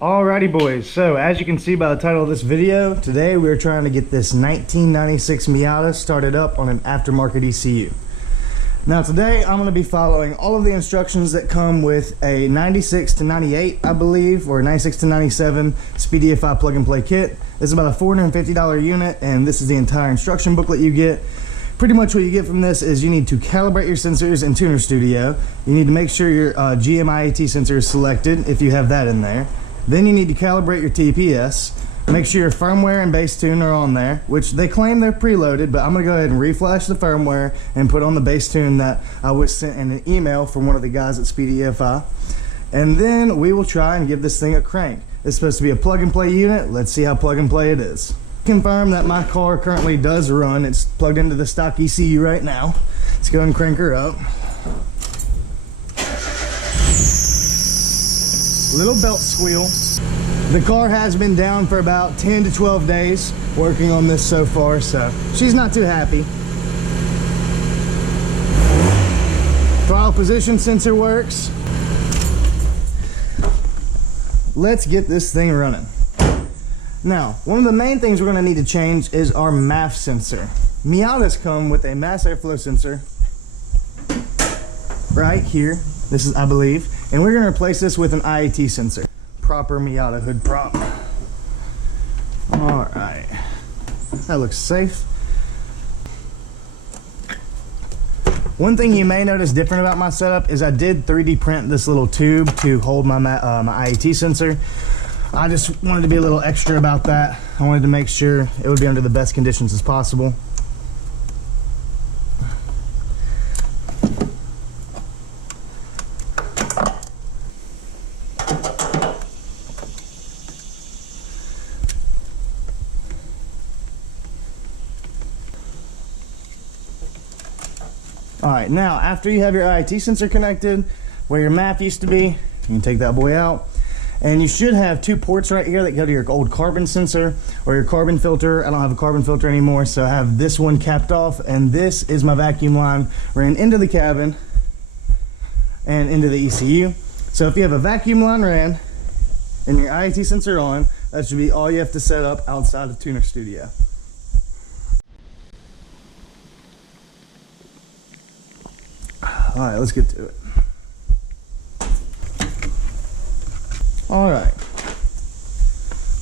Alrighty boys, so as you can see by the title of this video, today we're trying to get this 1996 Miata started up on an aftermarket ECU. Now today I'm going to be following all of the instructions that come with a 96 to 98, I believe, or 96 to 97 SpeedyEFI plug-and-play kit. This is about a $450 unit, and this is the entire instruction booklet you get. Pretty much what you get from this is you need to calibrate your sensors in Tuner Studio. You need to make sure your GM-IAT sensor is selected if you have that in there. Then you need to calibrate your TPS. Make sure your firmware and base tune are on there, which they claim they're preloaded, but I'm going to go ahead and reflash the firmware and put on the base tune that I was sent in an email from one of the guys at SpeedyEFI. And then we will try and give this thing a crank. It's supposed to be a plug-and-play unit. Let's see how plug-and-play it is. Confirm that my car currently does run. It's plugged into the stock ECU right now. Let's go and crank her up. Little belt squeal. The car has been down for about 10 to 12 days working on this so far, so she's not too happy. Throttle position sensor works. Let's get this thing running. Now, one of the main things we're going to need to change is our MAF sensor. Miatas come with a mass airflow sensor right here. This is, I believe, and we're going to replace this with an IAT sensor. Proper Miata hood prop. All right, that looks safe. One thing you may notice different about my setup is I did 3D print this little tube to hold my IAT sensor. I just wanted to be a little extra about that. I wanted to make sure it would be under the best conditions as possible. Alright, now after you have your IAT sensor connected, where your MAF used to be, you can take that boy out. And you should have two ports right here that go to your old carbon sensor or your carbon filter. I don't have a carbon filter anymore, so I have this one capped off, and this is my vacuum line ran into the cabin and into the ECU. So if you have a vacuum line ran and your IAT sensor on, that should be all you have to set up outside of Tuner Studio. Alright, let's get to it. Alright,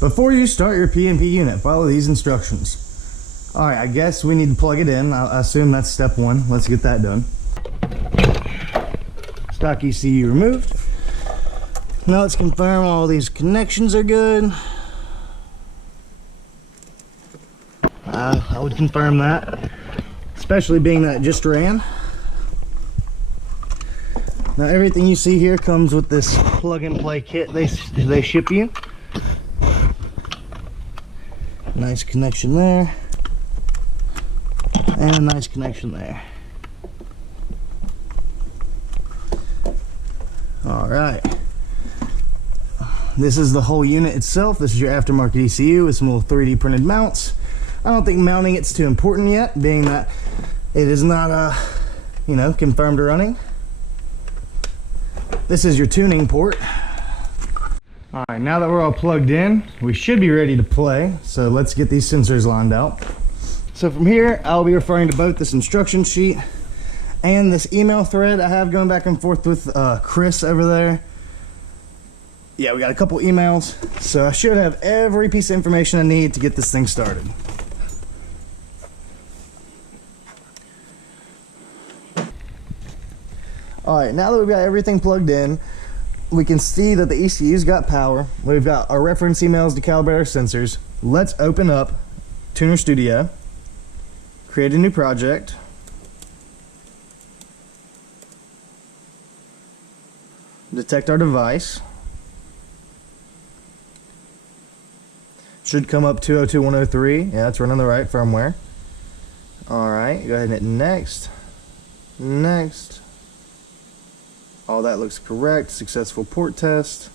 before you start your PNP unit, follow these instructions. Alright, I guess we need to plug it in. I assume that's step one. Let's get that done. Stock ECU removed. Now let's confirm all these connections are good. I would confirm that, especially being that it just ran. Now everything you see here comes with this plug-and-play kit they ship you. Nice connection there. And a nice connection there. Alright. This is the whole unit itself. This is your aftermarket ECU with some little 3D printed mounts. I don't think mounting it's too important yet, being that it is not confirmed running. This is your tuning port. Alright, now that we're all plugged in, we should be ready to play. So let's get these sensors lined out. So from here, I'll be referring to both this instruction sheet and this email thread I have going back and forth with Chris over there. Yeah, we got a couple emails. So I should have every piece of information I need to get this thing started. Alright, now that we've got everything plugged in, we can see that the ECU's got power. We've got our reference emails to calibrate our sensors. Let's open up Tuner Studio, create a new project, detect our device. Should come up 202103. Yeah, that's running the right firmware. Alright, go ahead and hit next. Next. All that looks correct. Successful port test.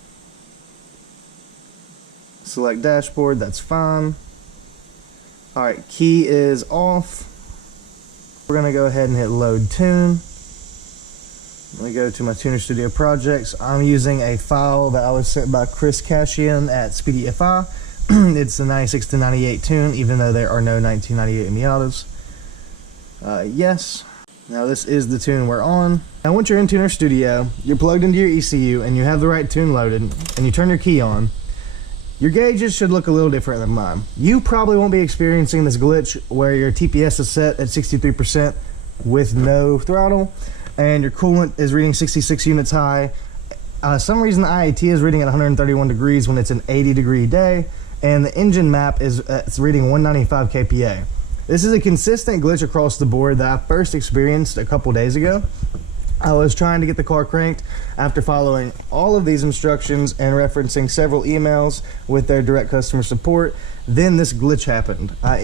Select dashboard, that's fine. Alright, key is off. We're going to go ahead and hit load tune. Let me go to my Tuner Studio projects. I'm using a file that I was sent by Chris Cashian at SpeedyEFI. It's the 96 to 98 tune, even though there are no 1998 Miatas. Yes. Now this is the tune we're on. Now once you're in Tuner Studio, you're plugged into your ECU and you have the right tune loaded, and you turn your key on, your gauges should look a little different than mine. You probably won't be experiencing this glitch where your TPS is set at 63% with no throttle, and your coolant is reading 66 units high. Some reason the IAT is reading at 131 degrees when it's an 80-degree day, and the engine map is it's reading 195 kPa. This is a consistent glitch across the board that I first experienced a couple days ago. I was trying to get the car cranked after following all of these instructions and referencing several emails with their direct customer support. Then this glitch happened. I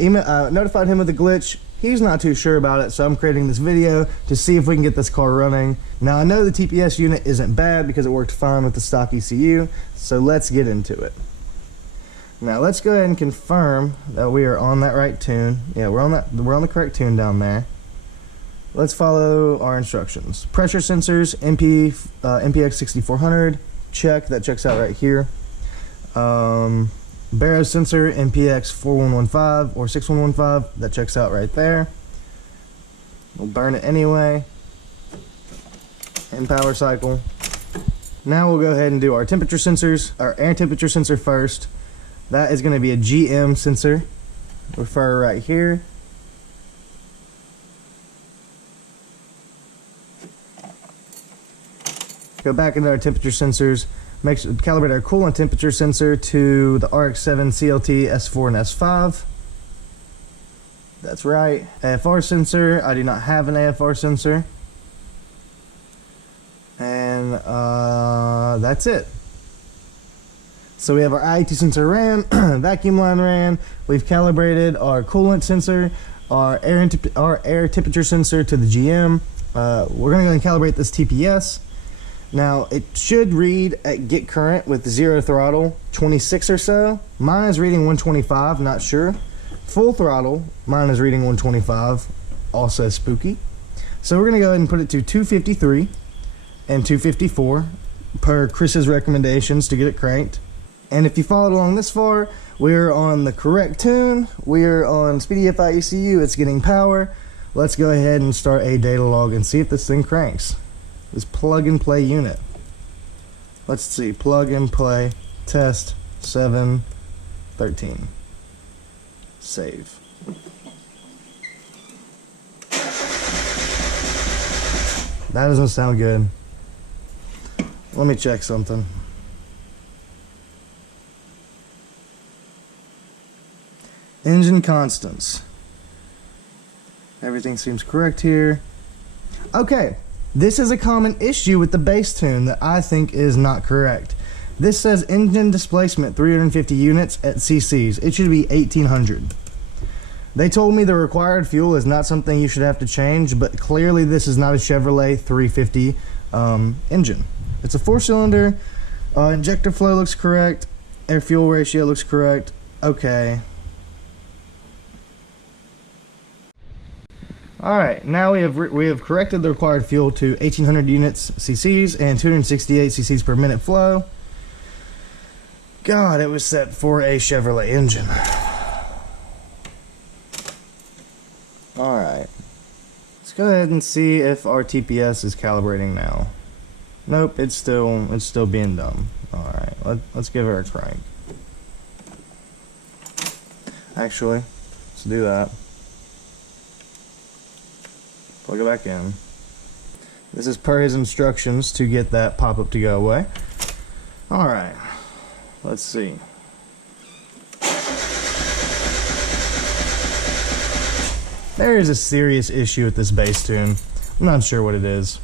notified him of the glitch. He's not too sure about it, so I'm creating this video to see if we can get this car running. Now I know the TPS unit isn't bad because it worked fine with the stock ECU, so let's get into it. Now let's go ahead and confirm that we are on that right tune. Yeah, we're on the correct tune down there. Let's follow our instructions. Pressure sensors, MPX 6400, check. That checks out right here. Baro sensor, MPX 4115 or 6115, that checks out right there. We'll burn it anyway. And power cycle. Now we'll go ahead and do our temperature sensors, our air temperature sensor first. That is going to be a GM sensor. Refer right here. Go back into our temperature sensors. Calibrate our coolant temperature sensor to the RX-7 CLT S4 and S5. That's right. AFR sensor. I do not have an AFR sensor. And that's it. So we have our IAT sensor ran, vacuum line ran. We've calibrated our coolant sensor, our air temperature sensor to the GM. We're going to go and calibrate this TPS. Now it should read at get current with 0 throttle 26 or so. Mine is reading 125, not sure. Full throttle, mine is reading 125, also spooky. So we're going to go ahead and put it to 253 and 254 per Chris's recommendations to get it cranked. And if you followed along this far, we're on the correct tune. We're on SpeedyEFI ECU. It's getting power. Let's go ahead and start a data log and see if this thing cranks. This plug-and-play unit. Let's see. Plug-and-play test 713. Save. That doesn't sound good. Let me check something. Engine constants. Everything seems correct here. Okay, this is a common issue with the base tune that I think is not correct. This says engine displacement 350 units at CCs. It should be 1800. They told me the required fuel is not something you should have to change, but clearly this is not a Chevrolet 350 engine. It's a 4-cylinder. Injector flow looks correct. Air fuel ratio looks correct. Okay. Alright, now we have corrected the required fuel to 1800 units cc's and 268 cc's per minute flow. God, it was set for a Chevrolet engine. Alright. Let's go ahead and see if our TPS is calibrating now. Nope, it's still being dumb. Alright, let's give her a crank. Actually, let's do that. Plug it back in. This is per his instructions to get that pop-up to go away. Alright, let's see. There is a serious issue with this bass tune. I'm not sure what it is.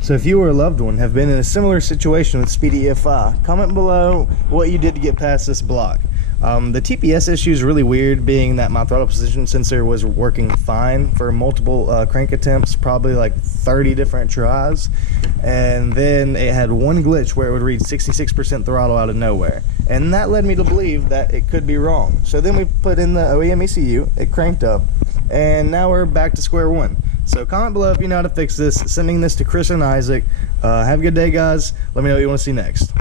So if you or a loved one have been in a similar situation with SpeedyEFI, comment below what you did to get past this block. The TPS issue is really weird, being that my throttle position sensor was working fine for multiple crank attempts, probably like 30 different tries, and then it had one glitch where it would read 66% throttle out of nowhere, and that led me to believe that it could be wrong. So then we put in the OEM ECU, it cranked up, and now we're back to square one. So comment below if you know how to fix this. Sending this to Chris and Isaac. Have a good day, guys. Let me know what you want to see next.